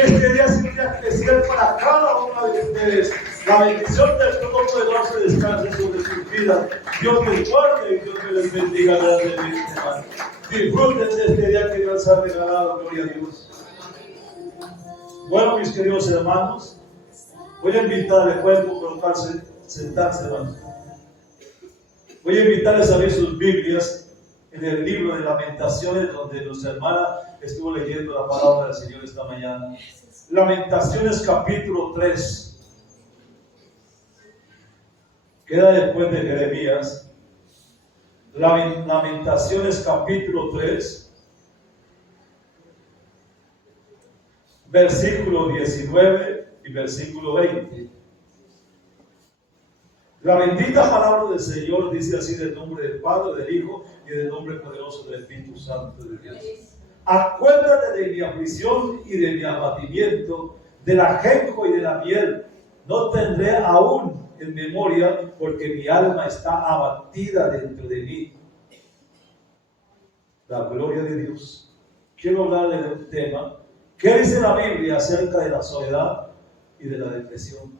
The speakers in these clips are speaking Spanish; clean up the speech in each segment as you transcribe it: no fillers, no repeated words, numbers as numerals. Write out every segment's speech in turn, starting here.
Que este día sea un día especial para cada uno de ustedes. La bendición del Todopoderoso descanse sobre sus vidas. Dios les guarde y Dios les bendiga grandemente, hermano. Disfruten de este día que Dios ha regalado, gloria a Dios. Bueno, mis queridos hermanos, voy a invitarles, pueden colocarse, sentarse, hermanos. Voy a invitarles a ver sus Biblias en el libro de Lamentaciones, donde nuestra hermana estuvo leyendo la palabra del Señor esta mañana. Lamentaciones capítulo 3. Queda después de Jeremías. Lamentaciones capítulo 3, versículo 19 y versículo 20. La bendita palabra del Señor dice así: del nombre del Padre, del Hijo y del nombre poderoso del Espíritu Santo de Dios. Acuérdate de mi aflicción y de mi abatimiento, del ajenjo y de la miel. No tendré aún en memoria, porque mi alma está abatida dentro de mí. La gloria de Dios. Quiero hablarle de un tema. ¿Qué dice la Biblia acerca de la soledad y de la depresión?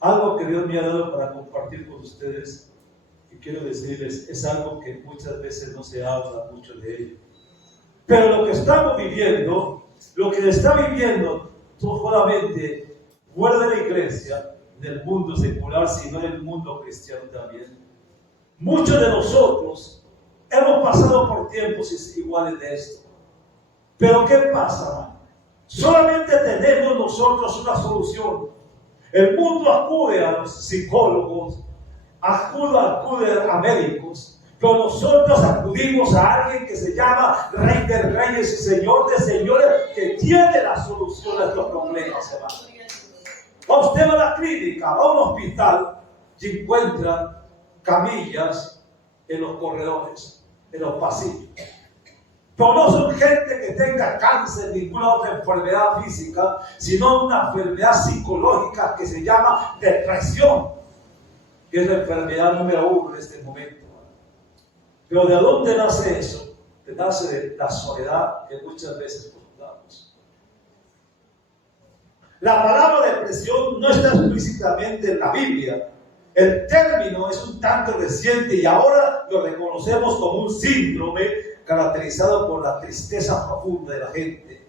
Algo que Dios me ha dado para compartir con ustedes, y quiero decirles, es algo que muchas veces no se habla mucho de ello. Pero lo que estamos viviendo, lo que está viviendo no solamente fuera de la iglesia, del mundo secular, sino del mundo cristiano también. Muchos de nosotros hemos pasado por tiempos iguales de esto. Pero ¿qué pasa, hermano? Solamente tenemos nosotros una solución. El mundo acude a los psicólogos, acude a médicos, pero nosotros acudimos a alguien que se llama Rey de Reyes y Señor de Señores, que tiene la solución a estos problemas, hermano. Usted va a la clínica, va a un hospital y encuentra camillas en los corredores, en los pasillos. Pero no son gente que tenga cáncer, ninguna otra enfermedad física, sino una enfermedad psicológica que se llama depresión, que es la enfermedad número 1 en este momento. Pero ¿de dónde nace eso? Nace de la soledad que muchas veces consultamos. La palabra depresión no está explícitamente en la Biblia. El término es un tanto reciente y ahora lo reconocemos como un síndrome caracterizado por la tristeza profunda de la gente.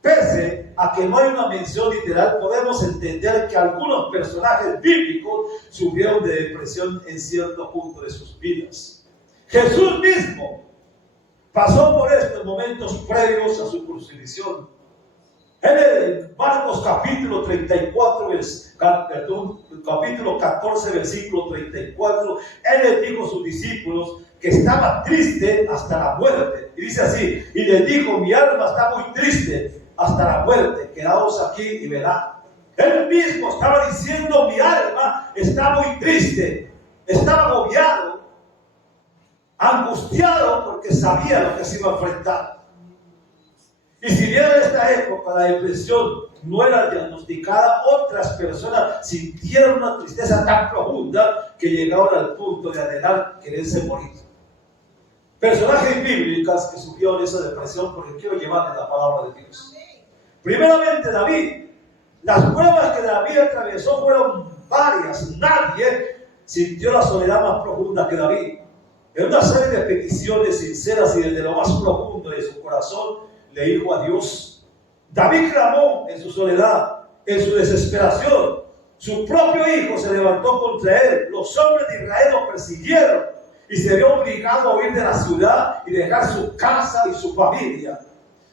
Pese a que no hay una mención literal, podemos entender que algunos personajes bíblicos sufrieron de depresión en cierto punto de sus vidas. Jesús mismo pasó por estos momentos previos a su crucifixión. En el Marcos capítulo 34, capítulo 14, versículo 34, Él les dijo a sus discípulos que estaba triste hasta la muerte. Y dice así, y les dijo: mi alma está muy triste hasta la muerte, quedaos aquí y verá. Él mismo estaba diciendo: mi alma está muy triste, estaba agobiado, angustiado, porque sabía lo que se iba a enfrentar. Y si bien en esta época la depresión no era diagnosticada, otras personas sintieron una tristeza tan profunda que llegaron al punto de anhelar quererse morir. Personajes bíblicos que sufrieron esa depresión, porque quiero llevarles la palabra de Dios. Primeramente, David. Las pruebas que David atravesó fueron varias. Nadie sintió la soledad más profunda que David. En una serie de peticiones sinceras y desde lo más profundo de su corazón, le dijo a Dios. David clamó en su soledad, en su desesperación. Su propio hijo se levantó contra él. Los hombres de Israel lo persiguieron y se vio obligado a huir de la ciudad y dejar su casa y su familia.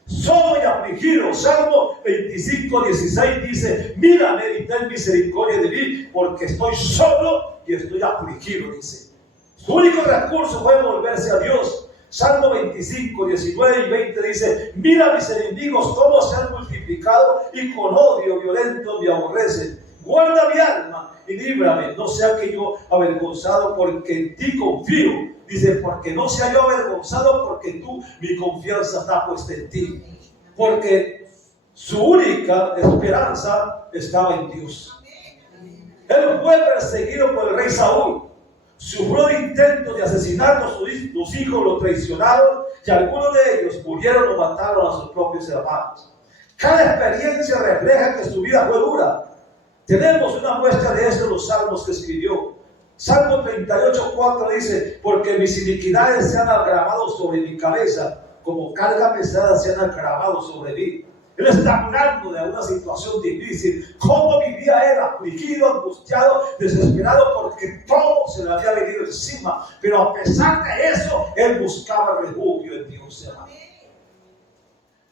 Solo y afligido. Salmo 25, 16 dice: mírame y ten misericordia de mí, porque estoy solo y estoy afligido, dice. Su único recurso fue volverse a Dios. Salmo 25, 19 y 20 dice: mira mis enemigos cómo se han multiplicado y con odio violento me aborrecen. Guarda mi alma y líbrame, no sea que yo avergonzado, porque en ti confío. Dice: porque no sea yo avergonzado, porque tú, mi confianza está puesta en ti. Porque su única esperanza estaba en Dios. Él fue perseguido por el rey Saúl. Sufrió de intentos de asesinato, sus hijos lo traicionaron y algunos de ellos murieron o mataron a sus propios hermanos. Cada experiencia refleja que su vida fue dura. Tenemos una muestra de esto en los salmos que escribió. Salmo 38:4 dice: porque mis iniquidades se han agravado sobre mi cabeza, como carga pesada se han agravado sobre mí. Él está hablando de una situación difícil. Cómo vivía él, afligido, angustiado, desesperado, porque todo se le había venido encima. Pero a pesar de eso, él buscaba refugio en Dios, hermano.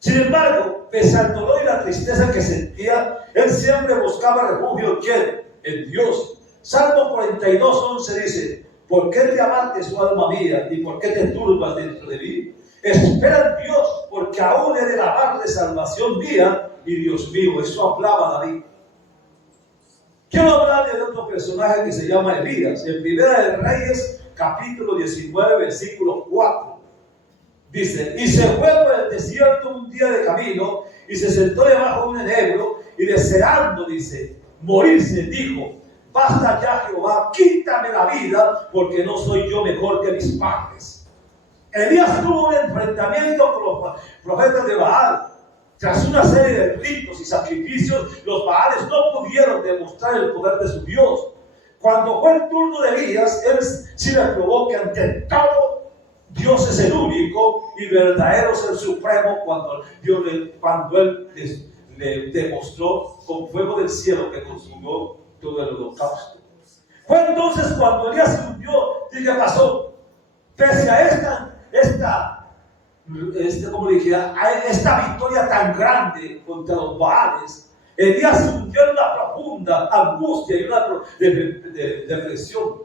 Sin embargo, pese al dolor y la tristeza que sentía, él siempre buscaba refugio en Dios. Salmo 42:11 dice: ¿por qué te abates, oh alma mía, y por qué te turbas dentro de mí? Espera en Dios, porque aún he de lavarle salvación mía y Dios mío. Eso hablaba David. Quiero hablar de otro personaje que se llama Elías. En Primera de Reyes, capítulo 19, versículo 4. Dice: y se fue por el desierto un día de camino, y se sentó debajo de un enebro, y deseando, dice, morirse, dijo: basta ya, Jehová, quítame la vida, porque no soy yo mejor que mis padres. Elías tuvo un enfrentamiento con los profetas de Baal. Tras una serie de ritos y sacrificios, los Baales no pudieron demostrar el poder de su Dios. Cuando fue el turno de Elías, él sí le probó que ante todo Dios es el único y verdadero ser supremo, cuando él le demostró con fuego del cielo que consumió todo el holocausto. Fue entonces cuando Elías se hundió. ¿Y qué pasó? Pese a esta victoria tan grande contra los Baales, Elías se hundió en una profunda angustia y una depresión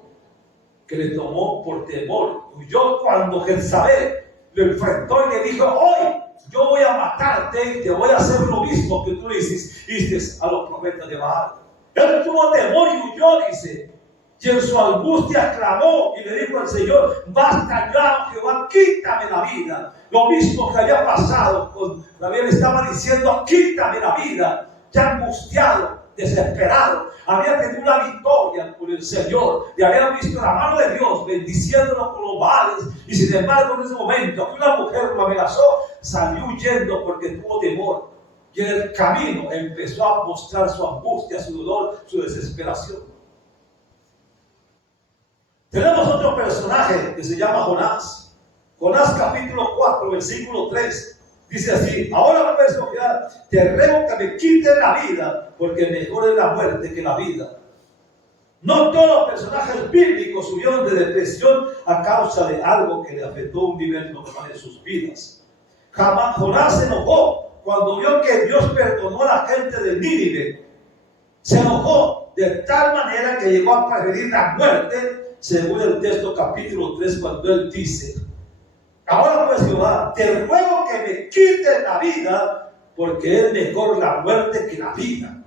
que le tomó por temor. Huyó cuando Jezabel lo enfrentó y le dijo: hoy yo voy a matarte y te voy a hacer lo mismo que tú le hiciste a los profetas de Baal. Él tuvo temor y huyó, dice. Y en su angustia clamó y le dijo al Señor: basta ya, Jehová, quítame la vida. Lo mismo que había pasado con David, estaba diciendo: quítame la vida. Ya angustiado, desesperado, había tenido una victoria por el Señor y había visto la mano de Dios bendiciéndolo con los Baales. Y sin embargo, en ese momento que una mujer lo amenazó, salió huyendo porque tuvo temor. Y en el camino empezó a mostrar su angustia, su dolor, su desesperación. Tenemos otro personaje que se llama Jonás. Jonás capítulo 4, versículo 3. Dice así: ahora pues, Jehová, te ruego que me quites la vida, porque mejor es la muerte que la vida. No todos los personajes bíblicos subieron de depresión a causa de algo que le afectó a un nivel normal en sus vidas. Jonás se enojó cuando vio que Dios perdonó a la gente de Nínive. Se enojó de tal manera que llegó a preferir la muerte, según el texto capítulo 3, cuando él dice: ahora pues, Jehová, te ruego que me quites la vida, porque es mejor la muerte que la vida.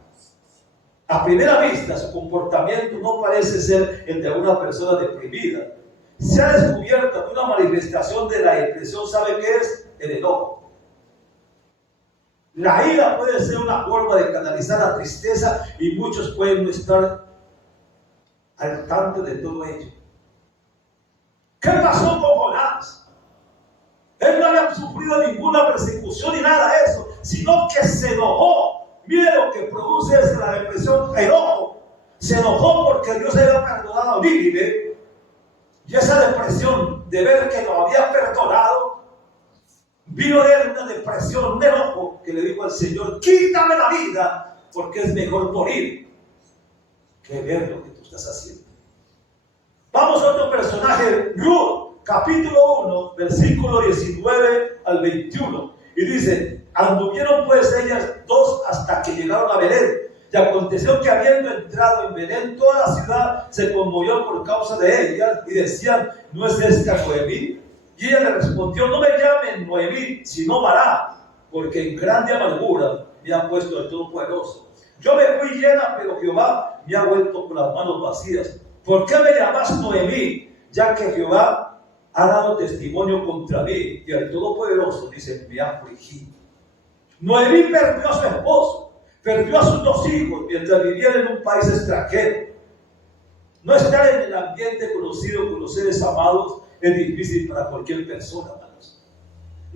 A primera vista, su comportamiento no parece ser el de una persona deprimida. Se ha descubierto que una manifestación de la depresión, ¿sabe qué es? El enojo. La ira puede ser una forma de canalizar la tristeza y muchos pueden no estar al tanto de todo ello. ¿Qué pasó con Jonás? Él no había sufrido ninguna persecución ni nada de eso, sino que se enojó. Mire lo que produce es la depresión: enojo. Se enojó porque Dios había perdonado a Nínive, y esa depresión de ver que lo había perdonado vino de él una depresión, un enojo, que le dijo al Señor: quítame la vida, porque es mejor morir que ver lo que tú estás haciendo. Vamos a otro personaje, Ruth, capítulo 1, versículo 19 al 21. Y dice: anduvieron pues ellas dos hasta que llegaron a Belén. Y aconteció que, habiendo entrado en Belén, toda la ciudad se conmovió por causa de ellas, y decían: ¿no es esta Noemí? Y ella le respondió: no me llamen Noemí, sino Mará, porque en grande amargura me ha puesto el Todopoderoso. Yo me fui llena, pero Jehová me ha vuelto con las manos vacías. ¿Por qué me llamas Noemí? Ya que Jehová ha dado testimonio contra mí, y el Todopoderoso, dice, me ha afligido. Noemí perdió a su esposo, perdió a sus dos hijos mientras vivían en un país extranjero. No estar en el ambiente conocido con los seres amados es difícil para cualquier persona, hermanos.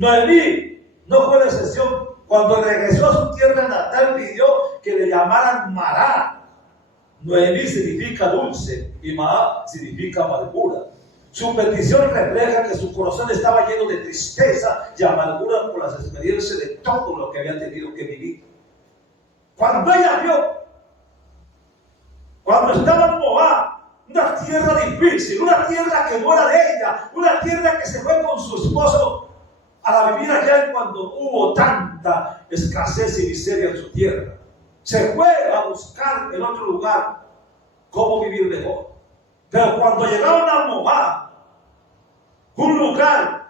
Noemí no fue la excepción. Cuando regresó a su tierra natal pidió que le llamaran Mará. Noemí significa dulce y Mará significa amargura. Su petición refleja que su corazón estaba lleno de tristeza y amargura por las experiencias de todo lo que había tenido que vivir. Cuando ella vio, cuando estaba en Moab, una tierra difícil, una tierra que no era de ella, una tierra que se fue con su esposo a vivir allá cuando hubo tanta escasez y miseria en su tierra. Se fue a buscar en otro lugar cómo vivir mejor. Pero cuando llegaron a Moab, un lugar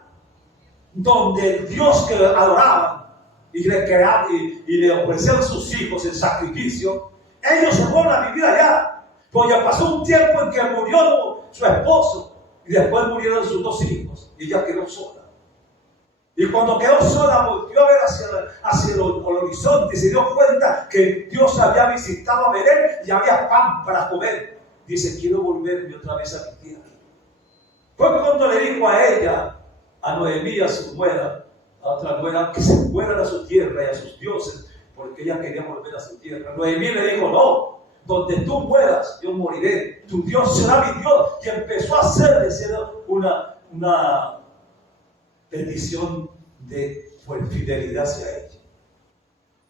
donde Dios que adoraban y le creaban y le ofrecían sus hijos en sacrificio, ellos se fueron a vivir allá. Pues ya pasó un tiempo en que murió su esposo y después murieron sus dos hijos y ella quedó sola. Y cuando quedó sola, volvió a ver hacia el horizonte y se dio cuenta que Dios había visitado a Belén y había pan para comer. Dice, quiero volverme otra vez a mi tierra. Fue cuando le dijo a ella, a Noemí, a su nuera, a otra nuera, que se fueran a su tierra y a sus dioses, porque ella quería volver a su tierra. Noemí le dijo, no, donde tú mueras, yo moriré. Tu Dios será mi Dios. Y empezó a hacerle una petición de fidelidad hacia ella.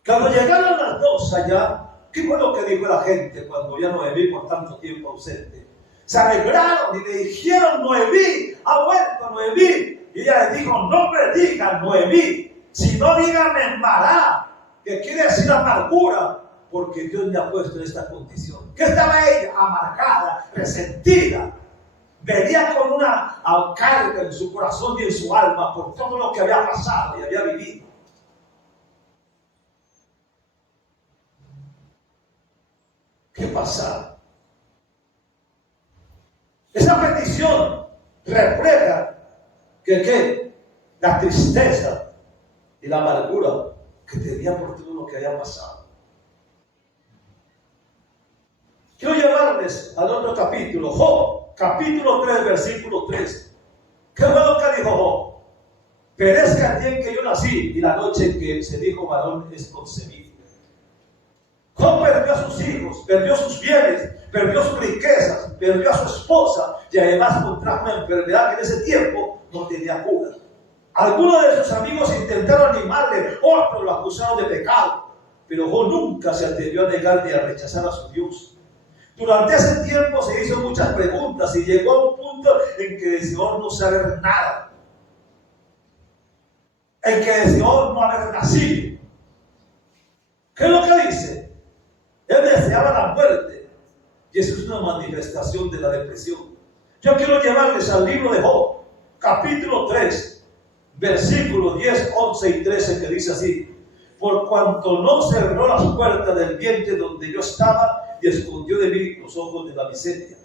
Cuando llegaron las dos allá, ¿qué fue lo que dijo la gente cuando ya Noemí por tanto tiempo ausente? Se alegraron y le dijeron, Noemí, ha vuelto Noemí. Y ella les dijo, no me digan Noemí, sino díganme Mará, que quiere decir amargura, porque Dios me ha puesto en esta condición. ¿Qué estaba ella? Amargada, resentida. Venía con una carga en su corazón y en su alma por todo lo que había pasado y había vivido. ¿Qué pasa? Esa petición refleja que la tristeza y la amargura que tenía por todo lo que había pasado. Quiero llevarles al otro capítulo, Job, capítulo 3, versículo 3. ¿Qué fue lo que dijo Job? Perezca el día en que yo nací y la noche en que se dijo varón es concebido. Job perdió a sus hijos, perdió sus bienes, perdió sus riquezas, perdió a su esposa y además contrajo una enfermedad que en ese tiempo no tenía cura. Algunos de sus amigos intentaron animarle, otros lo acusaron de pecado, pero Job nunca se atrevió a negar ni a rechazar a su Dios. Durante ese tiempo se hizo muchas preguntas y llegó a un punto en que deseó no saber nada, en que deseó no haber nacido. ¿Qué es lo que dice? Él deseaba la muerte y eso es una manifestación de la depresión. Yo quiero llevarles al libro de Job, capítulo 3, versículos 10, 11 y 13, que dice así: por cuanto no cerró las puertas del vientre donde yo estaba y escondió de mí los ojos de la miseria.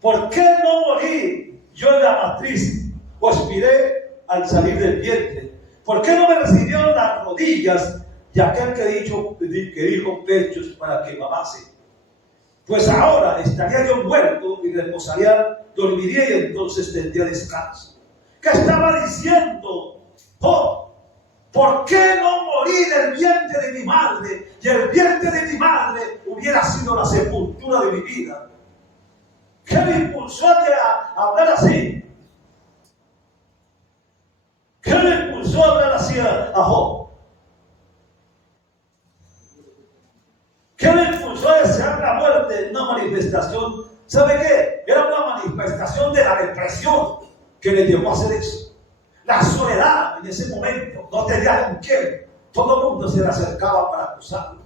¿Por qué no morí yo en la matriz o expiré al salir del vientre? ¿Por qué no me recibieron las rodillas y aquel que dijo pechos para que mamase? Pues ahora estaría yo muerto y reposaría, dormiría y entonces tendría descanso. ¿Qué estaba diciendo Job? ¿Por qué no morir el vientre de mi madre? Y el vientre de mi madre hubiera sido la sepultura de mi vida. ¿Qué me impulsó a hablar así? ¿Qué me impulsó a hablar así a Job? ¿Qué me impulsó a desear la muerte? Una manifestación, ¿sabe qué? Era una manifestación de la depresión que le llevó a hacer eso. La soledad en ese momento, no tenía con quién. Todo el mundo se le acercaba para acusarlo.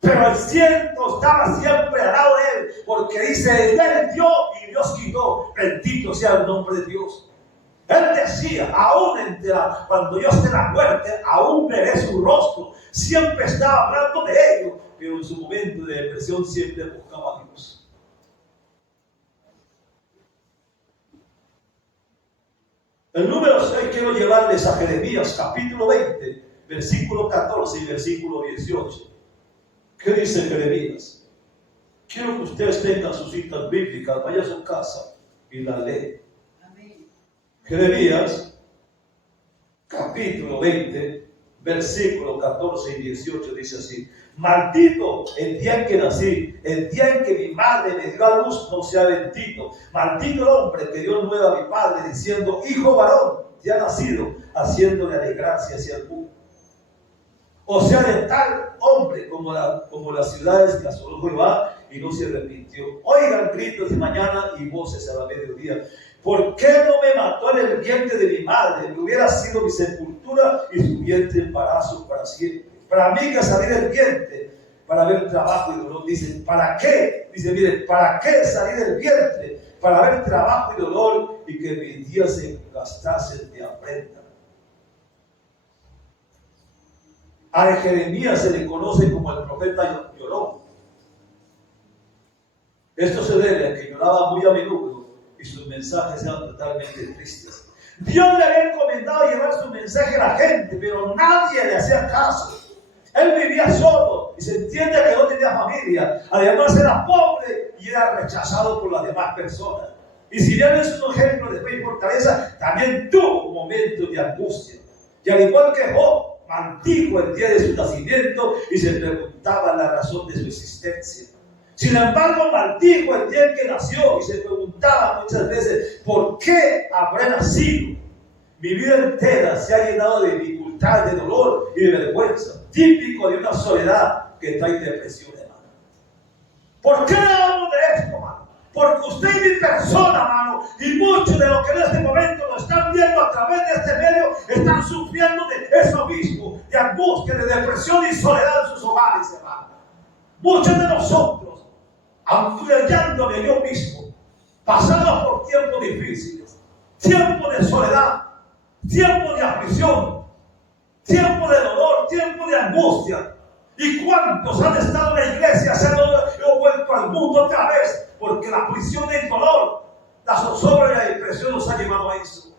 Pero el cielo estaba siempre al lado de él, porque dice, él dio y Dios quitó. Bendito sea el nombre de Dios. Él decía, aún cuando yo esté en la muerte, aún veré su rostro. Siempre estaba hablando de ello, pero en su momento de depresión siempre buscaba a Dios. El número 6 quiero llevarles a Jeremías, capítulo 20, versículo 14 y versículo 18. ¿Qué dice Jeremías? Quiero que ustedes tengan sus citas bíblicas, vaya a su casa y las leen. Jeremías, capítulo 20, versículos 14 y 18 dice así: maldito el día en que nací, el día en que mi madre me dio a luz, no sea bendito. Maldito el hombre que dio nueva a mi padre, diciendo: hijo varón te ha nacido, haciéndole alegrarse hacia el mundo. O sea, de tal hombre como las ciudades que asoló Jehová y no se arrepintió. Oigan gritos de mañana y voces a la mediodía. ¿Por qué no me mató en el vientre de mi madre? Me hubiera sido mi sepultura y su vientre embarazo para siempre. Para mí que salir del vientre, para ver trabajo y dolor. Dice, ¿para qué? Dice, miren, ¿para qué salir del vientre? Para ver trabajo y dolor y que mis días se gastasen de afrenta. A Jeremías se le conoce como el profeta llorón. Esto se debe a que lloraba muy a menudo y sus mensajes eran totalmente tristes. Dios le había encomendado llevar su mensaje a la gente, pero nadie le hacía caso. Él vivía solo y se entiende que no tenía familia. Además era pobre y era rechazado por las demás personas. Y si bien es un ejemplo de fe y fortaleza, también tuvo momentos de angustia. Y al igual que Job, maldijo el día de su nacimiento y se preguntaba la razón de su existencia. Sin embargo, maldijo el día en que nació y se preguntaba muchas veces: ¿por qué habré nacido? Mi vida entera se ha llenado de dificultad, de dolor y de vergüenza, típico de una soledad que trae depresión, hermano. ¿Por qué hablo de esto, hermano? Porque usted y mi persona, hermano, y muchos de los que en este momento lo están viendo a través de este medio, están sufriendo de eso mismo, de angustia, de depresión y soledad en sus hogares, hermano. Muchos de nosotros, incluyéndome yo mismo, pasamos por tiempos difíciles, tiempos de soledad, tiempos de aflicción, tiempos de dolor, tiempos de angustia. ¿Y cuántos han estado en la iglesia, se han vuelto al mundo otra vez? Porque la aflicción y el dolor, la zozobra y la depresión nos ha llevado a eso.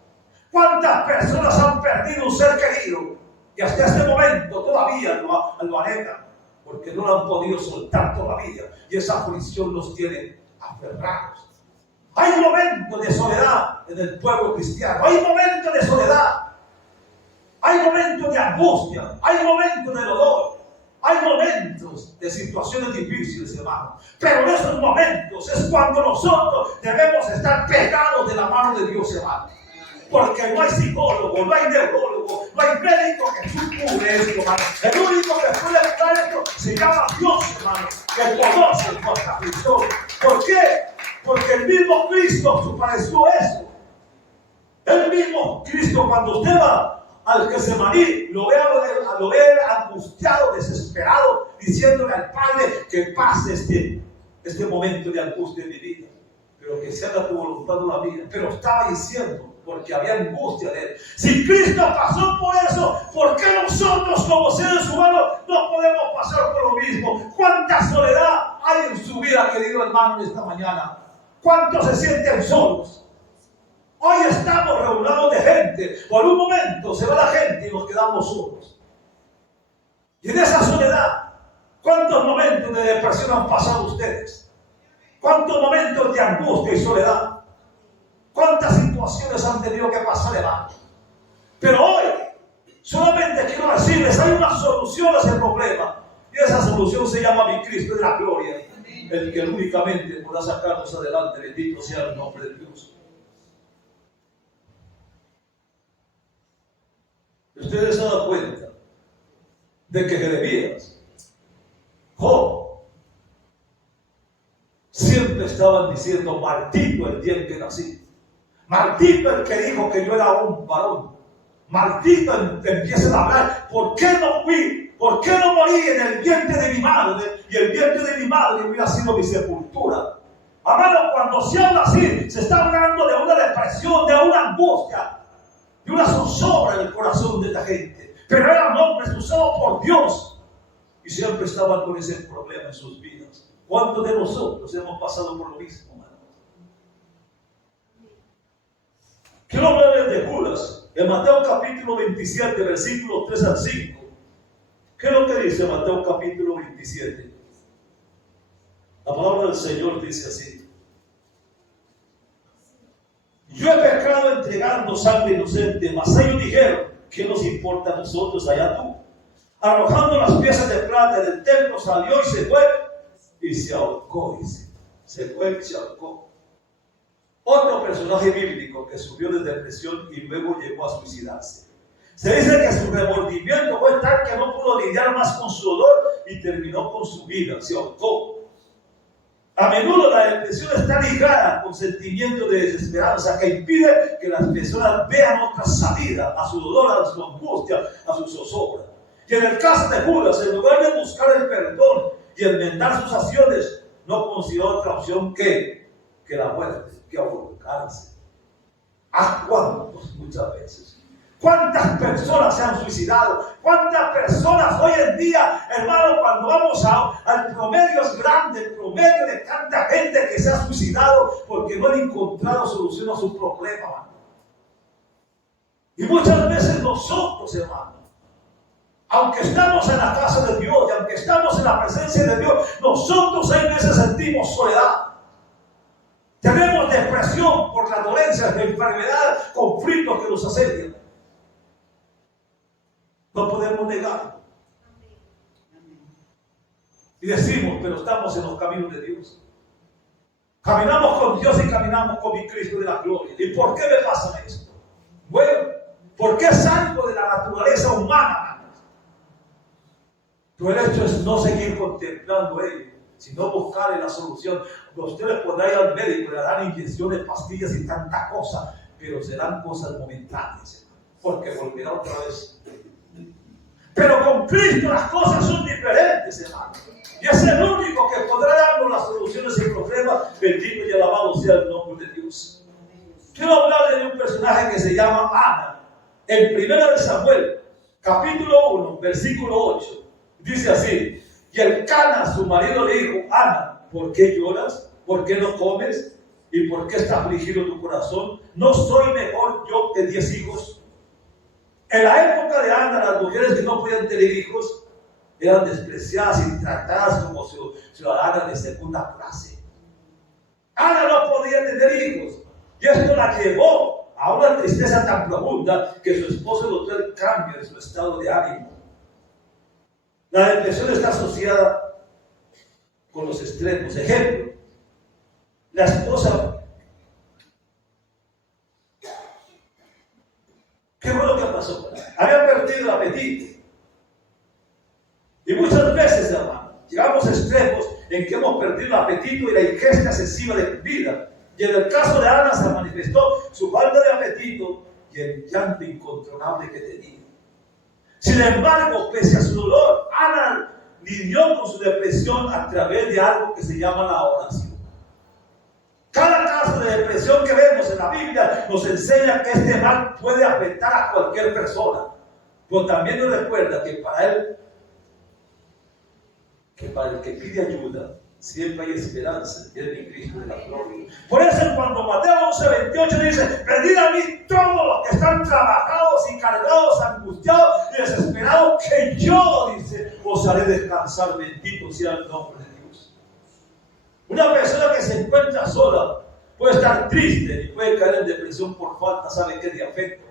¿Cuántas personas han perdido un ser querido y hasta este momento todavía lo anhelan? Porque no lo han podido soltar todavía y esa aflicción los tiene aferrados. Hay momentos de soledad en el pueblo cristiano, hay momentos de soledad, hay momentos de angustia, hay momentos de dolor, hay momentos de situaciones difíciles, hermano. Pero en esos momentos es cuando nosotros debemos estar pegados de la mano de Dios, hermano. Porque no hay psicólogo, no hay neurólogo, no hay médico que supere esto, hermano. El único que puede curar esto se llama Dios, hermano, que conoce nuestra aflicción. ¿Por qué? Porque el mismo Cristo padeció eso. El mismo Cristo, cuando usted va al Getsemaní, lo ve angustiado, desesperado, diciéndole al Padre que pase este momento de angustia en mi vida, pero que se haga tu voluntad, no la mía. Pero estaba diciendo, porque había angustia de él. Si Cristo pasó por eso, ¿por qué nosotros como seres humanos no podemos pasar por lo mismo? ¿Cuánta soledad hay en su vida, querido hermano, esta mañana? ¿Cuántos se sienten solos? Hoy estamos reunidos de gente. Por un momento se va la gente y nos quedamos solos. Y en esa soledad, ¿cuántos momentos de depresión han pasado ustedes? ¿Cuántos momentos de angustia y soledad? ¿Cuántas situaciones han tenido que pasar, hermano? Pero hoy, solamente quiero decirles, hay una solución a ese problema. Y esa solución se llama mi Cristo de la gloria. El que únicamente podrá sacarnos adelante. Bendito sea el nombre de Dios. Ustedes se dan cuenta de que Jeremías, Job, siempre estaban diciendo: maldito el día en que nací, maldito el que dijo que yo era un varón, maldito el que empiecen a hablar: ¿por qué no fui? ¿Por qué no morí en el vientre de mi madre? Y el vientre de mi madre hubiera sido mi sepultura. Hermano, cuando se habla así, se está hablando de una depresión, de una angustia, de una zozobra en el corazón de esta gente. Pero eran hombres usados por Dios y siempre estaban con ese problema en sus vidas. ¿Cuántos de nosotros hemos pasado por lo mismo, hermano? Quiero hablarles de Judas en Mateo capítulo 27, versículos 3 al 5. ¿Qué es lo que dice Mateo capítulo 27? La palabra del Señor dice así: yo he pecado entregando sangre inocente, mas ellos dijeron: ¿Qué nos importa a nosotros? Allá tú. Arrojando las piezas de plata del templo, salió y se fue. Y se ahorcó, dice. Se fue y se ahorcó. Otro personaje bíblico que sufrió de depresión y luego llegó a suicidarse. Se dice que su remordimiento fue tal que no pudo lidiar más con su dolor y terminó con su vida, se ahorcó. A menudo la depresión está ligada con sentimientos de desesperanza que impide que las personas vean otra salida a su dolor, a su angustia, a su zozobra. Y en el caso de Judas, en lugar de buscar el perdón y enmendar sus acciones, no consiguió otra opción que la muerte, que ahorcarse. ¿A cuántos muchas veces? ¿Cuántas personas se han suicidado? ¿Cuántas personas hoy en día, hermano, cuando vamos al promedio es grande, el promedio de tanta gente que se ha suicidado porque no han encontrado solución a su problema, hermano? Y muchas veces nosotros, hermano, aunque estamos en la casa de Dios y aunque estamos en la presencia de Dios, nosotros hay veces sentimos soledad. Tenemos depresión por las dolencias, la enfermedad, conflictos que nos asedian. No podemos negarlo. Y decimos, pero estamos en los caminos de Dios. Caminamos con Dios y caminamos con mi Cristo de la gloria. ¿Y por qué me pasa esto? Bueno, porque es algo de la naturaleza humana. Pero el hecho es no seguir contemplando ello, sino buscar la solución. Ustedes podrán ir al médico, le darán inyecciones, pastillas y tanta cosa, pero serán cosas momentáneas, porque volverá otra vez. Pero con Cristo las cosas son diferentes, hermano. Y es el único que podrá darnos las soluciones y problemas. Bendito y alabado sea el nombre de Dios. Quiero hablar de un personaje que se llama Ana. En 1 Samuel, capítulo 1, versículo 8. Dice así: y Elcana, su marido, le dijo: Ana, ¿por qué lloras? ¿Por qué no comes? ¿Y por qué está afligido tu corazón? ¿No soy mejor yo que 10 hijos? En la época de Ana, las mujeres que no podían tener hijos eran despreciadas y tratadas como ciudadanas de segunda clase. Ana no podía tener hijos, y esto la llevó a una tristeza tan profunda que su esposo notó el cambio de su estado de ánimo. La depresión está asociada con los extremos. Ejemplo, la esposa. ¿Qué fue lo que pasó? Había perdido el apetito. Y muchas veces, hermano, llegamos a extremos en que hemos perdido el apetito y la ingesta excesiva de comida. Y en el caso de Ana se manifestó su falta de apetito y el llanto incontrolable que tenía. Sin embargo, pese a su dolor, Ana lidió con su depresión a través de algo que se llama la oración. Cada caso de depresión que vemos en la Biblia nos enseña que este mal puede afectar a cualquier persona. Pero también nos recuerda que para el que pide ayuda, siempre hay esperanza en mi Cristo de la gloria. Por eso cuando Mateo 11:28 dice: venid a mí todos los que están trabajados y cargados, angustiados y desesperados, que yo, dice, os haré descansar. Bendito sea el nombre de Dios. Una persona que se encuentra sola puede estar triste y puede caer en depresión por falta, ¿sabe qué? De afecto.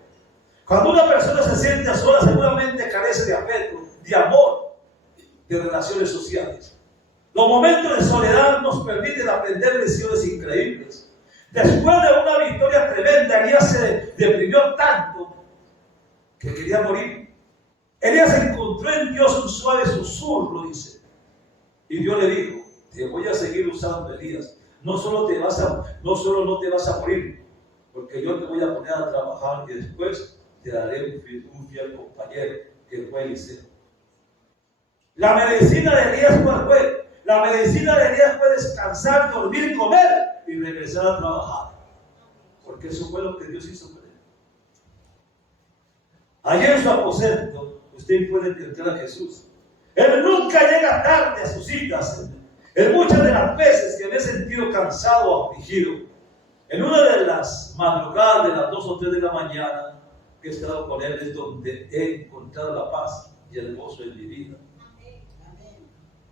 Cuando una persona se siente sola, seguramente carece de afecto, de amor, de relaciones sociales. Los momentos de soledad nos permiten aprender lecciones increíbles. Después de una victoria tremenda, Elías se deprimió tanto que quería morir. Elías encontró en Dios un suave susurro, dice. Y Dios le dijo: te voy a seguir usando, Elías. No solo no te vas a morir, porque yo te voy a poner a trabajar y después te daré un fiel compañero, que fue Eliseo. La medicina de Elías, ¿cuál fue? La medicina de Elías fue descansar, dormir, comer y regresar a trabajar. Porque eso fue lo que Dios hizo con él. Allí en su aposento, usted puede encontrar a Jesús. Él nunca llega tarde a sus citas. En muchas de las veces que me he sentido cansado o afligido, en una de las madrugadas de las 2 o 3 de la mañana que he estado con él, es donde he encontrado la paz y el gozo en mi vida.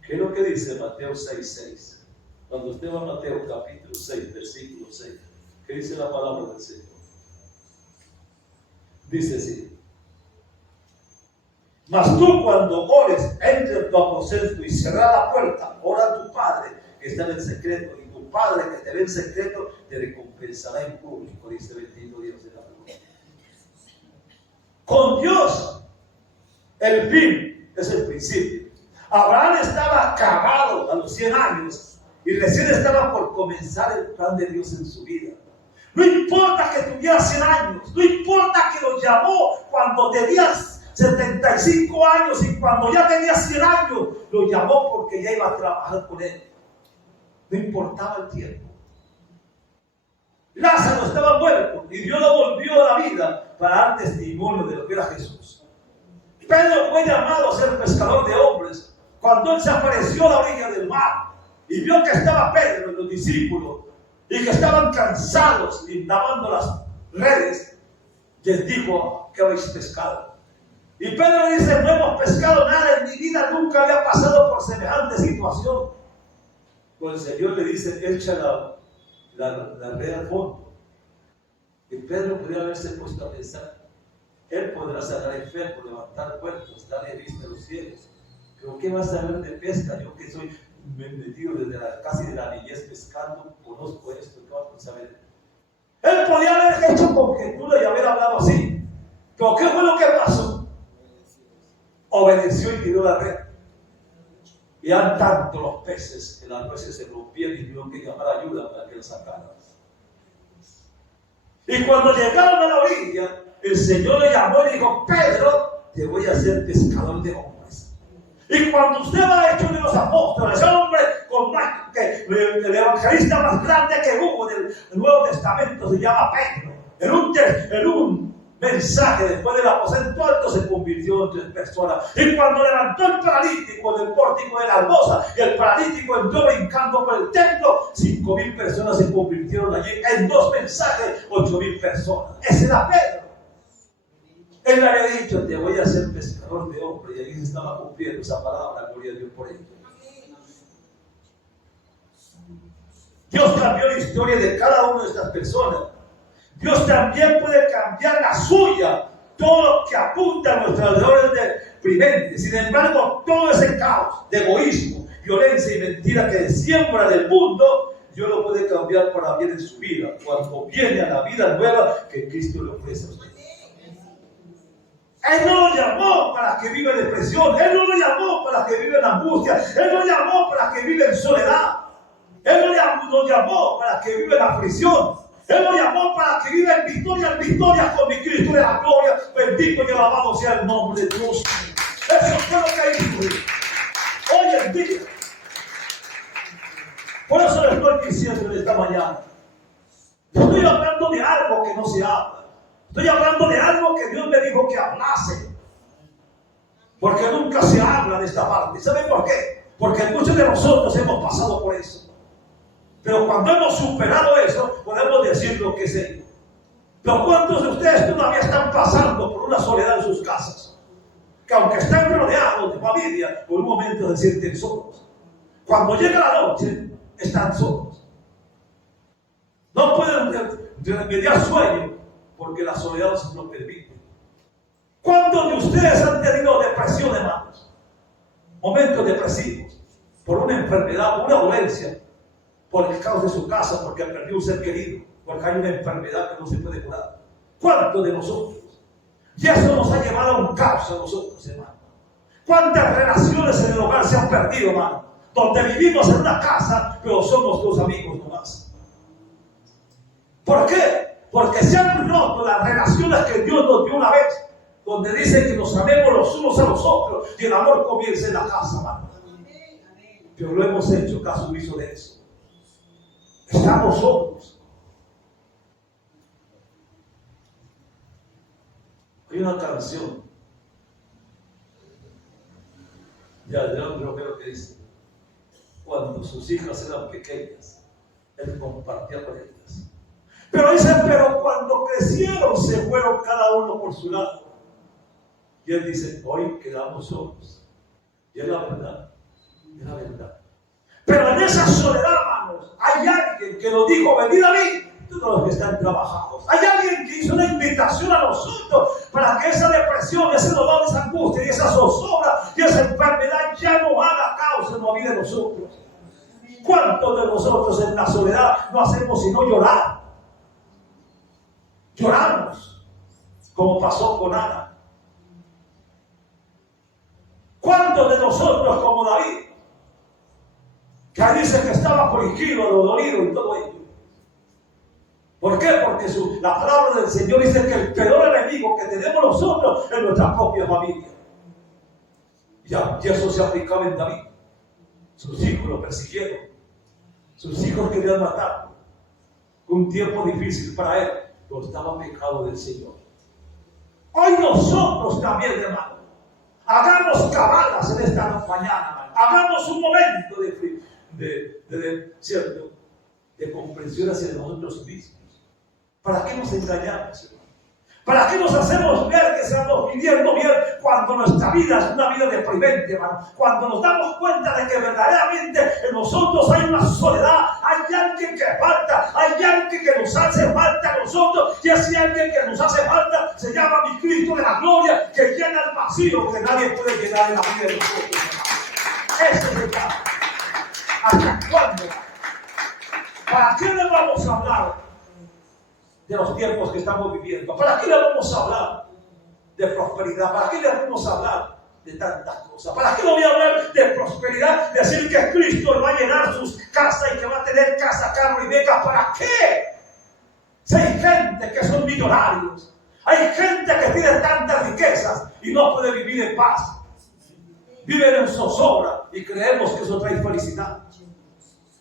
¿Qué es lo que dice Mateo 6:6? Cuando usted va a Mateo capítulo 6, versículo 6, ¿qué dice la palabra del Señor? Dice así: Mas tú cuando ores, entra en tu aposento y cierra la puerta, ora a tu Padre que está en el secreto, y tu Padre que te ve en secreto te recompensará en público, dice bendito Dios de la gloria. Con Dios, el fin es el principio. Abraham estaba acabado a los 100 años y recién estaba por comenzar el plan de Dios en su vida. No importa que tuviera 100 años, no importa que lo llamó cuando tenías 75 años y cuando ya tenía 100 años, lo llamó porque ya iba a trabajar con él. No importaba el tiempo. Lázaro estaba muerto y Dios lo volvió a la vida para dar testimonio de lo que era Jesús. Pedro fue llamado a ser pescador de hombres cuando él se apareció a la orilla del mar y vio que estaba Pedro y los discípulos y que estaban cansados y lavando las redes. Les dijo: ¿qué habéis pescado? Y Pedro dice: no hemos pescado nada, en mi vida nunca había pasado por semejante situación. Pues el Señor le dice: echa la red al fondo. Y Pedro podría haberse puesto a pensar: él podrá sanar enfermos, levantar puertos, darle vista a los cielos. Pero ¿qué vas a saber de pesca? Yo que soy metido desde casi de la niñez pescando, conozco esto, ¿qué vas a saber? Él podía haber hecho conjetura y haber hablado así. Pero ¿qué fue lo que pasó? Obedeció y tiró la red. Y eran tanto los peces que las redes se rompían y tuvieron que llamar ayuda para que los sacaran. Y cuando llegaron a la orilla, el Señor le llamó y dijo: Pedro, te voy a hacer pescador de hombres. Y cuando usted va hecho de los apóstoles, el hombre con más que el evangelista más grande que hubo del Nuevo Testamento se llama Pedro. En un mensaje después del aposento alto se convirtió en 3 personas. Y cuando levantó el paralítico del pórtico de la hermosa y el paralítico entró brincando por el templo, 5,000 personas se convirtieron allí. En 2 mensajes, 8,000 personas. Ese era Pedro. Él le había dicho: te voy a hacer pescador de hombres, y ahí se estaba cumpliendo esa palabra. Gloria a Dios por ello. Dios cambió la historia de cada una de estas personas. Dios también puede cambiar la suya. Todo lo que apunta a nuestros alrededores es deprimente. Sin embargo, todo ese caos de egoísmo, violencia y mentira que siembra del mundo, Dios lo puede cambiar para bien en su vida, cuando viene a la vida nueva que Cristo le ofrece a usted. Él no lo llamó para que viva en depresión. Él no lo llamó para que viva en angustia. Él no lo llamó para que viva en soledad. Él no lo llamó para que viva en aflicción. Él lo llamó para que viva en victoria con mi Cristo de la gloria. Bendito y alabado sea el nombre de Dios. Eso fue lo que hizo hoy en día. Por eso le estoy diciendo en esta mañana. Estoy hablando de algo que no se habla. Estoy hablando de algo que Dios me dijo que hablase. Porque nunca se habla de esta parte. ¿Saben por qué? Porque muchos de nosotros hemos pasado por eso. Pero cuando hemos superado eso, podemos decir lo que es ello. Pero ¿cuántos de ustedes todavía están pasando por una soledad en sus casas? Que aunque estén rodeados de familia, por un momento se sienten solos. Cuando llega la noche, están solos. No pueden remediar sueño porque la soledad se lo permite. ¿Cuántos de ustedes han tenido depresión, hermanos? Momentos depresivos por una enfermedad, por una dolencia, por el caos de su casa, porque perdió un ser querido, porque hay una enfermedad que no se puede curar. ¿Cuántos de nosotros? Y eso nos ha llevado a un caos a nosotros, hermano. ¿Cuántas relaciones en el hogar se han perdido, hermano? Donde vivimos en una casa, pero somos 2 amigos nomás. ¿Por qué? Porque se han roto las relaciones que Dios nos dio una vez, donde dice que nos amemos los unos a los otros y el amor comienza en la casa, hermano. Pero lo hemos hecho caso omiso de eso. Estamos solos. Hay una canción de Adrián Romero que dice: cuando sus hijas eran pequeñas, él compartía con ellas. Pero dice: pero cuando crecieron se fueron cada uno por su lado. Y él dice: hoy quedamos solos. Y es la verdad, es la verdad. Pero en esa soledad, hermanos, hay alguien que nos dijo: venid a mí, los que están trabajados. Hay alguien que hizo una invitación a nosotros para que esa depresión, ese dolor, esa angustia y esa zozobra y esa enfermedad ya no haga causa en la vida de nosotros. ¿Cuántos de nosotros en la soledad no hacemos sino llorar? Lloramos, como pasó con Ana. ¿Cuántos de nosotros, como David, que dice que estaba afligido, dolorido y todo ello? ¿Por qué? Porque la palabra del Señor dice que el peor enemigo que tenemos nosotros es nuestra propia familia. Y eso se aplicaba en David. Sus hijos lo persiguieron. Sus hijos querían matarlo. Un tiempo difícil para él, pero estaba pecado del Señor. Hoy nosotros también, hermano, hagamos cabalas en esta mañana, hermano. Hagamos un momento de comprensión hacia nosotros mismos. ¿Para qué nos engañamos, hermano? ¿Para qué nos hacemos ver que estamos viviendo bien cuando nuestra vida es una vida deprimente, hermano? Cuando nos damos cuenta de que verdaderamente en nosotros hay una soledad, hay alguien que falta, hay alguien que nos hace falta a nosotros, y ese alguien que nos hace falta se llama mi Cristo de la gloria, que llena el vacío que nadie puede llenar en la vida de nosotros, hermano. Ese es el caso. ¿Hasta cuándo? ¿Para qué le vamos a hablar de los tiempos que estamos viviendo? ¿Para qué le vamos a hablar de prosperidad? ¿Para qué le vamos a hablar de tantas cosas? ¿Para qué le voy a hablar de prosperidad? Decir que Cristo va a llenar sus casas y que va a tener casa, carro y becas. ¿Para qué? Si hay gente que son millonarios, hay gente que tiene tantas riquezas y no puede vivir en paz. Viven en zozobra y creemos que eso trae felicidad.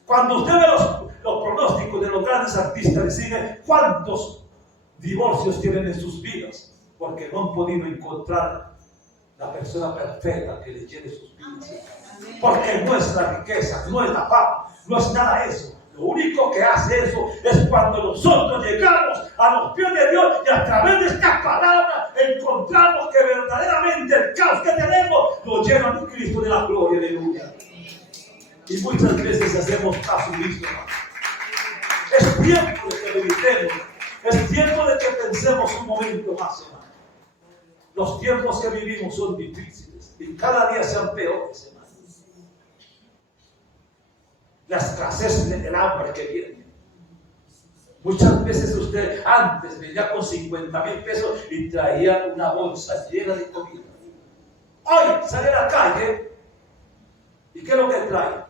Cuando usted ve los pronósticos de los grandes artistas, deciden cuántos divorcios tienen en sus vidas, porque no han podido encontrar la persona perfecta que les llene sus vidas. Porque no es la riqueza, no es la fama, no es nada eso. Lo único que hace eso es cuando nosotros llegamos a los pies de Dios y a través de esta palabra encontramos que verdaderamente el caos que tenemos lo llena de Cristo de la gloria, aleluya. Y muchas veces hacemos caso omiso. Es tiempo de que meditemos. Es tiempo de que pensemos un momento más, hermano. Los tiempos que vivimos son difíciles y cada día sean peores, hermano. La escasez del hambre que viene. Muchas veces usted antes venía con 50,000 pesos y traía una bolsa llena de comida. Hoy sale a la calle y ¿qué es lo que trae?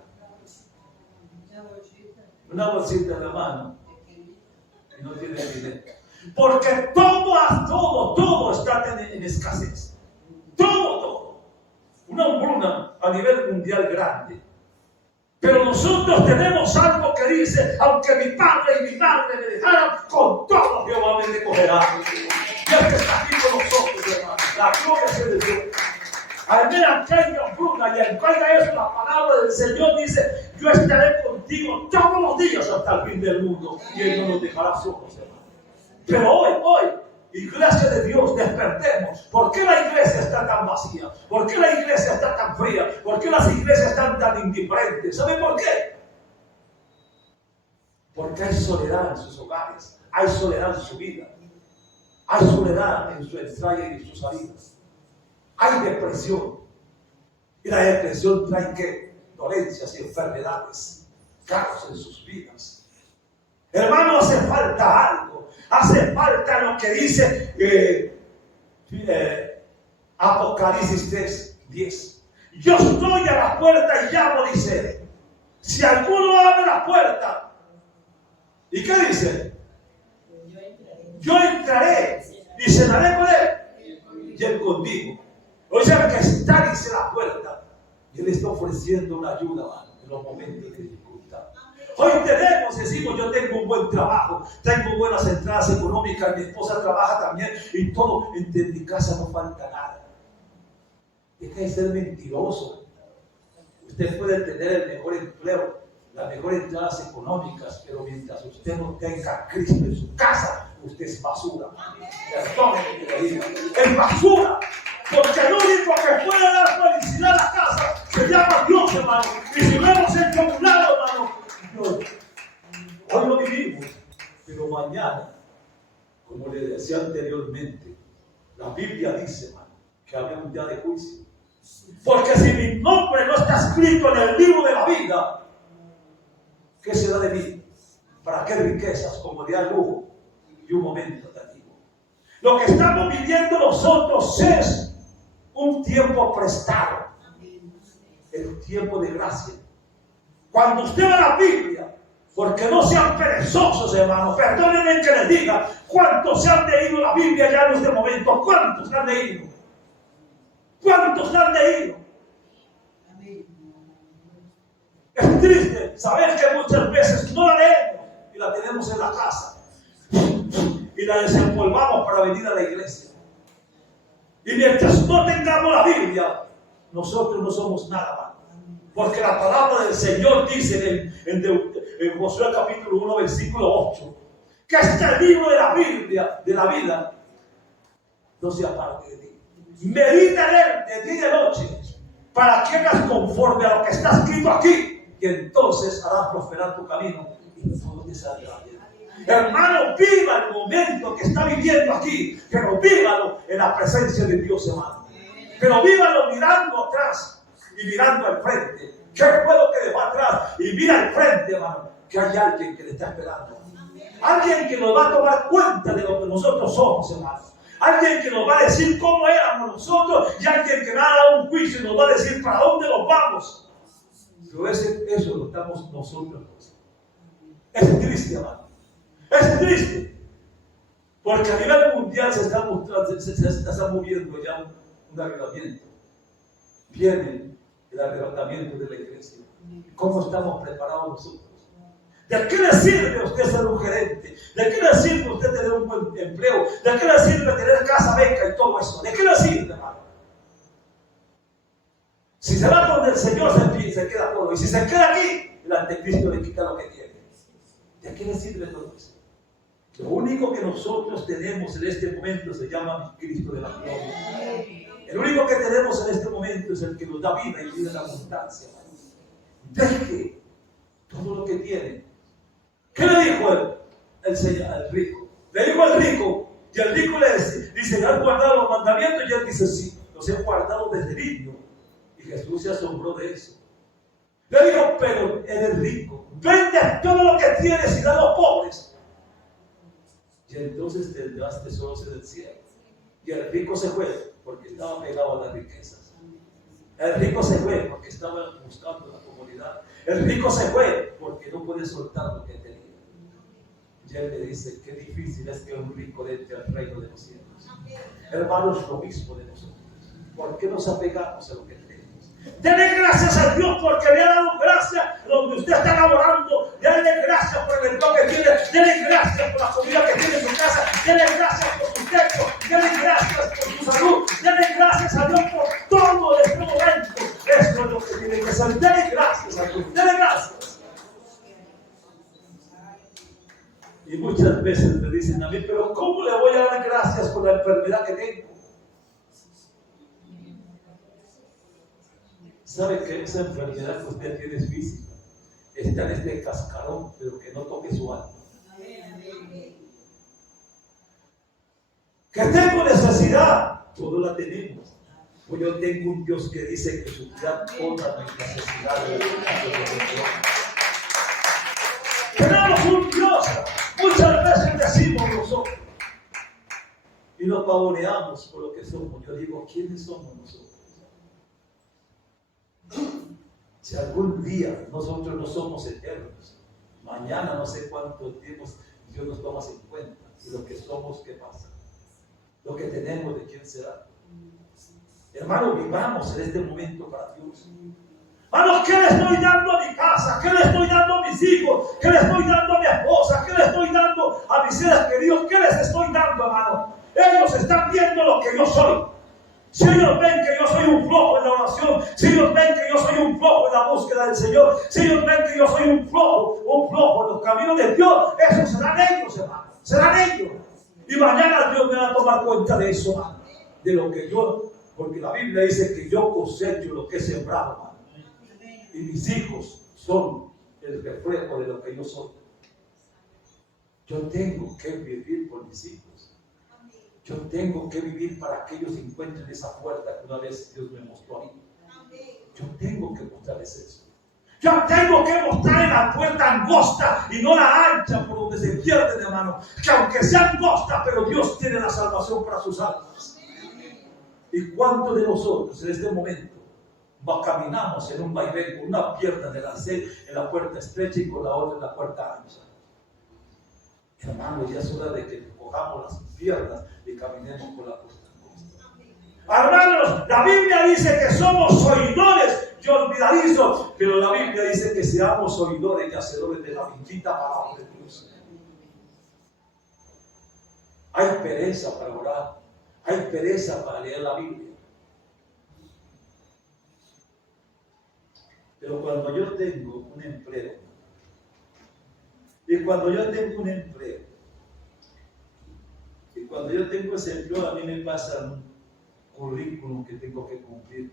Una bolsita en la mano y no tiene dinero. Porque todo está en escasez. Todo. Una hambruna a nivel mundial grande. Pero nosotros tenemos algo que dice: aunque mi padre y mi madre me dejaran, con todo Jehová me recogerá. Dios está aquí con nosotros, hermano. La gloria sea de Dios. Al menos que haya hambruna y al caiga eso, la palabra del Señor dice: yo estaré contigo todos los días hasta el fin del mundo, y Él no nos dejará solos, hermano. Pero hoy, iglesia de Dios, despertemos. ¿Por qué la iglesia está tan vacía? ¿Por qué la iglesia está tan fría? ¿Por qué las iglesias están tan indiferentes? ¿Saben por qué? Porque hay soledad en sus hogares, hay soledad en su vida, hay soledad en su entrada y en sus salidas. Hay depresión. Y la depresión trae ¿qué? Dolencias y enfermedades, caos en sus vidas. Hermano, hace falta algo. Hace falta lo que dice Apocalipsis 3:10. Yo estoy a la puerta y llamo, dice. Si alguno abre la puerta, ¿y qué dice? Yo entraré y cenaré con él y él conmigo. O sea, que está, dice, la puerta, y Él está ofreciendo una ayuda, hermano, en los momentos de dificultad. Hoy decimos, yo tengo un buen trabajo, tengo buenas entradas económicas, mi esposa trabaja también, y todo, en mi casa no falta nada. Deja de ser mentiroso. Usted puede tener el mejor empleo, las mejores entradas económicas, pero mientras usted no tenga a Cristo en su casa, usted es basura. Perdóneme que lo diga. Es basura. Porque el único que puede dar felicidad a la casa se llama Dios, hermano. Y si no hemos hecho un lado, hermano, Dios, hoy lo vivimos, pero mañana Como le decía anteriormente, la Biblia dice, hermano, que había un día de juicio. Porque si mi nombre no está escrito en el libro de la vida, ¿qué será de mí? ¿Para qué riquezas, comodidad, lujo y un momento negativo? Lo que estamos viviendo nosotros es un tiempo prestado, el tiempo de gracia. Cuando usted va a la Biblia, porque no sean perezosos, hermanos, perdónenme que les diga, ¿cuántos se han leído la Biblia ya en este momento? ¿Cuántos la han leído? ¿Cuántos la han leído? Es triste saber que muchas veces no la leemos y la tenemos en la casa y la desempolvamos para venir a la iglesia. Y mientras no tengamos la Biblia, nosotros no somos nada más. Porque la palabra del Señor dice en Josué capítulo 1, versículo 8, que este libro de la Biblia, de la vida, no se aparte de ti. Medita en él de día y de noche, para que hagas conforme a lo que está escrito aquí, y entonces harás prosperar tu camino y todo te saldrá bien. Hermano, viva el momento que está viviendo aquí, pero vívalo en la presencia de Dios, hermano. Pero vívalo mirando atrás y mirando al frente. ¿Qué fue lo que dejó atrás? Y mira al frente, hermano, que hay alguien que le está esperando. Alguien que nos va a tomar cuenta de lo que nosotros somos, hermano. Alguien que nos va a decir cómo éramos nosotros y alguien que va a dar un juicio y nos va a decir para dónde nos vamos. Pero eso lo estamos nosotros. Es triste, hermano. Es triste. Porque a nivel mundial se está moviendo ya un arrebatamiento. Viene el arrebatamiento de la iglesia. ¿Cómo estamos preparados nosotros? ¿De qué le sirve a usted ser un gerente? ¿De qué le sirve a usted tener un buen empleo? ¿De qué le sirve tener casa, beca y todo eso? ¿De qué le sirve, hermano? Si se va con el Señor, se queda todo. Y si se queda aquí, el anticristo le quita lo que tiene. ¿De qué le sirve todo eso? Lo único que nosotros tenemos en este momento se llama Cristo de la gloria. El único que tenemos en este momento es el que nos da vida y vida en abundancia. Deje todo lo que tiene. ¿Qué le dijo el Señor al rico? Le dijo al rico, y el rico le dice, ¿has guardado los mandamientos? Y él dice, sí, los he guardado desde niño. Y Jesús se asombró de eso. Le dijo, pero eres rico, vende todo lo que tienes y da a los pobres. Y entonces tendrás tesoros en el cielo. Y el rico se fue porque estaba pegado a las riquezas. El rico se fue porque estaba buscando la comodidad. El rico se fue porque no puede soltar lo que tenía. Y él le dice, qué difícil es que un rico entre al reino de los cielos. Hermanos, lo mismo de nosotros. ¿Por qué nos apegamos a lo que tenemos? Dele gracias a Dios porque le ha dado gracias donde usted está laborando. Dele gracias por el empleo que tiene. Dele gracias por la comida que tiene en su casa. Dele gracias por su techo. Dele gracias por su salud. Dele gracias a Dios por todo este momento. Esto es lo que tiene que ser. Dele gracias a Dios. Dele gracias. Y muchas veces me dicen a mí, pero ¿cómo le voy a dar gracias por la enfermedad que tengo? ¿Sabe que esa enfermedad que usted tiene es física? Está en este cascarón, pero que no toque su alma. Que tengo necesidad, todos la tenemos. Pues yo tengo un Dios que dice que suplirá todas mis necesidades. Tenemos un Dios, muchas veces decimos nosotros, y nos pavoneamos por lo que somos. Yo digo, ¿quiénes somos nosotros? Si algún día nosotros no somos eternos, mañana no sé cuánto tiempo Dios nos toma en cuenta. Y lo que somos, ¿qué pasa? Lo que tenemos, ¿de quién será? Hermano, vivamos en este momento para Dios. Hermano, ¿qué le estoy dando a mi casa? ¿Qué le estoy dando a mis hijos? ¿Qué le estoy dando a mi esposa? ¿Qué le estoy dando a mis seres queridos? ¿Qué les estoy dando, hermano? Ellos están viendo lo que yo soy. Si ellos ven que yo soy un flojo en la oración, si ellos ven que yo soy un flojo en la búsqueda del Señor, si ellos ven que yo soy un flojo en los caminos de Dios, esos serán ellos, hermano, serán ellos. Y mañana Dios me va a tomar cuenta de eso, hermano, de lo que yo, porque la Biblia dice que yo cosecho lo que he sembrado, hermano. Y mis hijos son el reflejo de lo que yo soy. Yo tengo que vivir por mis hijos. Yo tengo que vivir para que ellos encuentren esa puerta que una vez Dios me mostró a mí. Yo tengo que mostrarles eso. Yo tengo que mostrarles la puerta angosta y no la ancha por donde se pierden, hermano. Que aunque sea angosta, pero Dios tiene la salvación para sus almas. ¿Y cuántos de nosotros en este momento caminamos en un vaivén con una pierna en la puerta estrecha y con la otra en la puerta ancha? Hermano, ya es hora de que cojamos las piernas y caminemos por la puerta angosta. Hermanos, la Biblia dice que somos oidores y olvidadizos, pero la Biblia dice que seamos oidores y hacedores de la bendita palabra de Dios. Hay pereza para orar, hay pereza para leer la Biblia. Pero cuando yo tengo un empleo, y cuando yo tengo ese empleo, a mí me pasa un currículum que tengo que cumplir.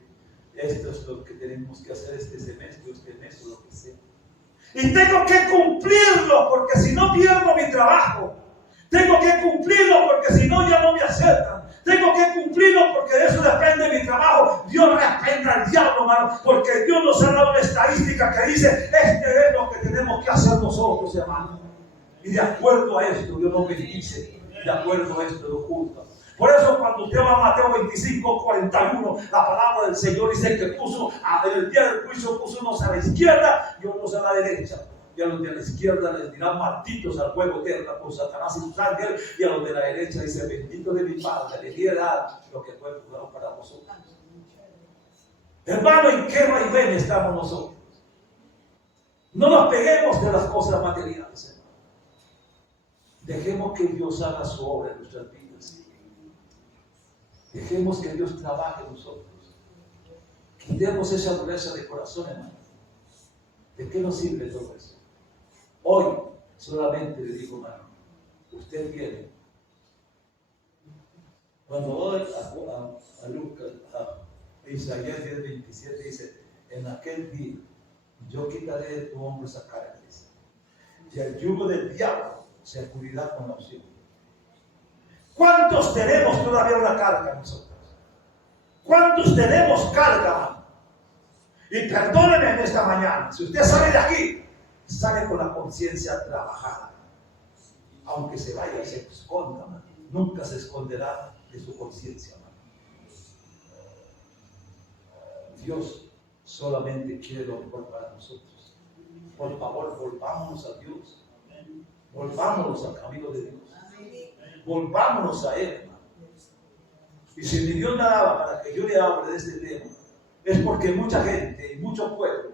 Esto es lo que tenemos que hacer este semestre, lo que sea. Y tengo que cumplirlo, porque si no pierdo mi trabajo. Tengo que cumplirlo, porque si no ya no me aceptan. Tengo que cumplirlo, porque de eso depende mi trabajo. Dios reprenda al diablo, hermano, porque Dios nos ha dado una estadística que dice, este es lo que tenemos que hacer nosotros, hermano. Y de acuerdo a esto, Dios nos bendice. De acuerdo a esto, Dios juzga. Por eso cuando usted va a Mateo 25:41, la palabra del Señor dice que en el día del juicio puso unos a la izquierda y otros a la derecha. Y a los de la izquierda les dirán malditos al fuego eterno por Satanás y sus ángeles, y a los de la derecha dice, bendito de mi Padre, le quiere dar lo que fue jurado para vosotros. Hermano, ¿en qué vaivén estamos nosotros? No nos peguemos de las cosas materiales, hermano. Dejemos que Dios haga su obra en nuestras vidas. Dejemos que Dios trabaje en nosotros. Quitemos esa dureza de corazón, hermano. ¿De qué nos sirve todo eso? Hoy solamente le digo, hermano, usted viene. Cuando voy a Lucas, a Isaías 10:27 dice, en aquel día yo quitaré de tu hombro esa carga, y el yugo del diablo se cubrirá con la unción. ¿Cuántos tenemos todavía una carga nosotros? ¿Cuántos tenemos carga, hermano? Y perdónenme en esta mañana, si usted sale de aquí, sale con la conciencia trabajada. Aunque se vaya y se esconda, man, nunca se esconderá de su conciencia. Dios solamente quiere lo mejor para nosotros. Por favor, volvámonos a Dios. Volvámonos al camino de Dios. Volvámonos a Él, hermano. Y si mi Dios me daba para que yo le hable de este tema, es porque mucha gente y mucho pueblo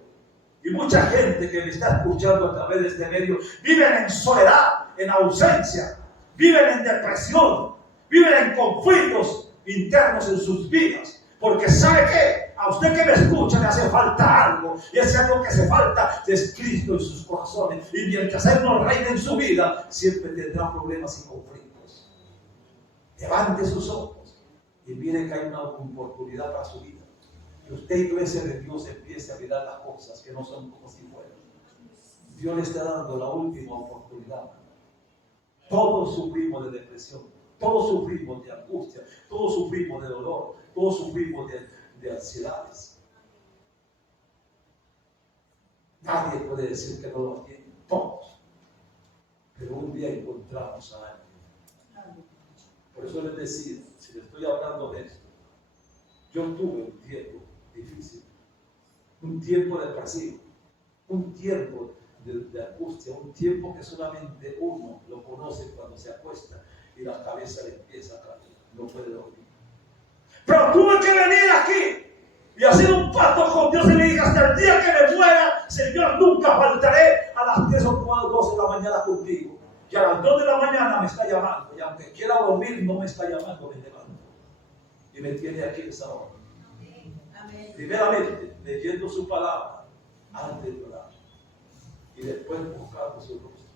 y mucha gente que me está escuchando a través de este medio viven en soledad, en ausencia, viven en depresión, viven en conflictos internos en sus vidas. Porque ¿sabe qué? A usted que me escucha le hace falta algo, y ese algo que hace falta es Cristo en sus corazones. Y mientras Él no reine en su vida, siempre tendrá problemas y conflictos. Levante sus ojos y mire que hay una oportunidad para su vida. Que usted, iglesia de Dios, empiece a mirar las cosas que no son como si fueran. Dios le está dando la última oportunidad. Todos sufrimos de depresión, todos sufrimos de angustia, todos sufrimos de dolor, todos sufrimos de ansiedades. Nadie puede decir que no lo tiene, todos. Pero un día encontramos a alguien. Por eso les decía, si les estoy hablando de esto, yo tuve un tiempo difícil, un tiempo depresivo, un tiempo de angustia, un tiempo que solamente uno lo conoce cuando se acuesta y la cabeza le empieza a caer, no puede dormir. Pero tuve que venir aquí y hacer un pacto con Dios y le dije, hasta el día que me muera, Señor, nunca faltaré a las 3 o 4, 2 de la mañana contigo. Y a las 2 de la mañana me está llamando, y aunque quiera dormir, no me está llamando, me levanto. Y me tiene aquí esa hora. Primeramente, leyendo su palabra antes de orar. Y después buscando su rostro.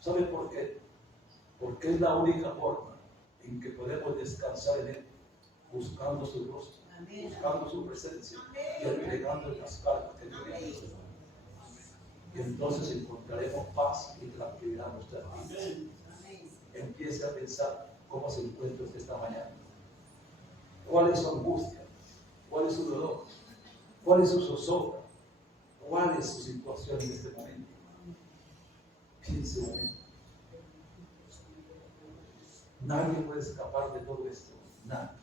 ¿Sabe por qué? Porque es la única forma en que podemos descansar en Él, buscando su rostro, buscando su presencia y entregando las cargas que Dios le ha hecho. Y entonces encontraremos paz y tranquilidad en nuestras vidas. Empiece a pensar ¿Cómo se encuentra usted esta mañana? ¿Cuál es su angustia? ¿Cuál es su dolor? ¿Cuál es su zozobra? ¿Cuál es su situación en este momento? Piense un momento. Nadie puede escapar de todo esto. Nadie.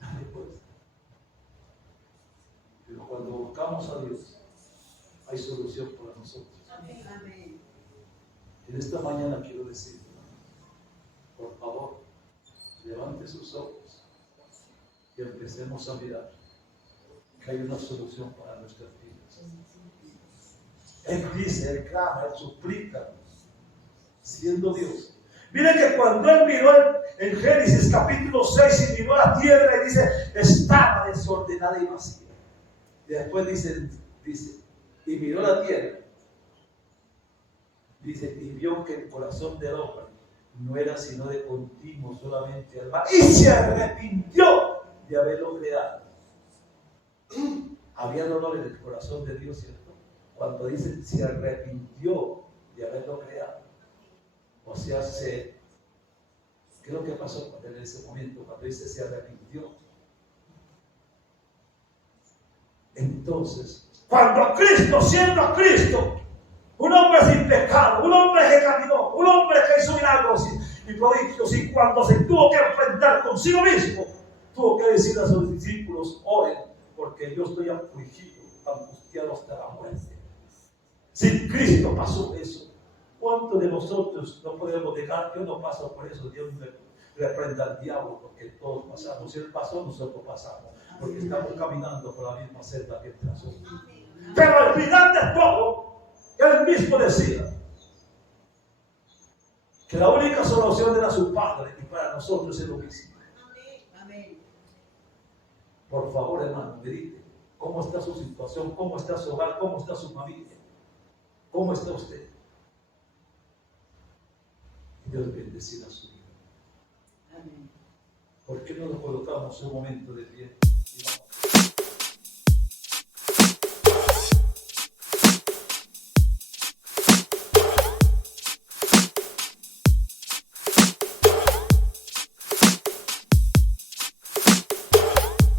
Nadie puede escapar. Pero cuando buscamos a Dios, hay solución para nosotros. Amén. En esta mañana quiero decir, por favor, levante sus ojos y empecemos a mirar que hay una solución para nuestras vidas. Él dice, Él clama, Él suplica, siendo Dios. Miren que cuando Él miró en Génesis capítulo 6 y miró la tierra y dice, estaba desordenada y vacía. Y después dice, y miró la tierra. Dice, y vio que el corazón del hombre no era sino de continuo solamente al mal. Y se arrepintió de haberlo creado. Había dolor en el corazón de Dios, ¿cierto? Cuando dice, se arrepintió de haberlo creado. O sea, ¿qué es lo que pasó en ese momento? Cuando dice, se arrepintió. Entonces, cuando Cristo, siendo Cristo, un hombre sin pecado, un hombre que caminó, un hombre que hizo milagros y prodigios, y cuando se tuvo que enfrentar consigo mismo, tuvo que decir a sus discípulos, oren, porque yo estoy afligido, angustiado hasta la muerte. Si Cristo pasó eso, ¿cuántos de nosotros no podemos dejar? Yo no paso por eso, Dios me reprenda al diablo, porque todos pasamos. Si Él pasó, nosotros pasamos, porque estamos caminando por la misma selva que Él trazó. Pero al final de todo, Él mismo decía que la única solución era su Padre, y para nosotros es lo mismo. Amén. Por favor, hermano, medite. ¿Cómo está su situación? ¿Cómo está su hogar? ¿Cómo está su familia? ¿Cómo está usted? Y Dios bendecirá su vida. Amén. ¿Por qué no nos colocamos un momento de pie?